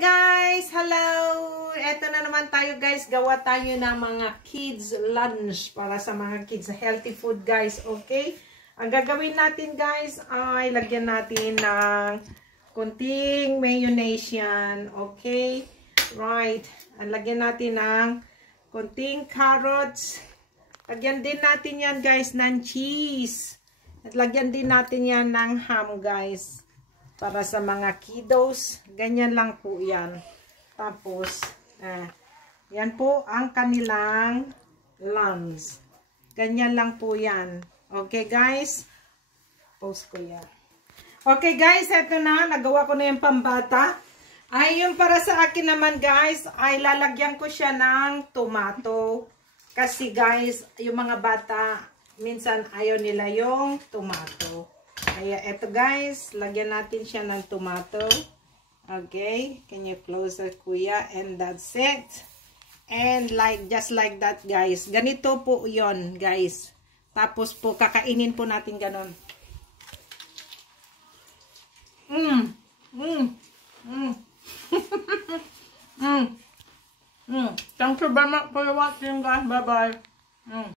guys! Hello! Eto na naman tayo guys. Gawa tayo ng mga kids lunch para sa mga kids. Healthy food guys. Okay? Ang gagawin natin guys ay lagyan natin ng konting mayonnaise yan. Okay? Right. Ang lagyan natin ng konting carrots. Lagyan din natin yan guys ng cheese. At lagyan din natin yan ng ham guys. Para sa mga kiddos, ganyan lang po yan. Tapos, yan po ang kanilang lunch. Ganyan lang po yan. Okay guys? Post ko yan. Okay guys, eto na. Nagawa ko na yung pambata. Ay, yung para sa akin naman guys, ay lalagyan ko siya ng tomato. Kasi guys, yung mga bata, minsan ayaw nila yung tomato. Kaya eto guys, lagyan natin siya ng tomato. Okay, can you close it kuya? And that's it. And just like that guys. Ganito po yon guys. Tapos po kakainin po natin ganon. Thank you very much for watching guys. Bye bye.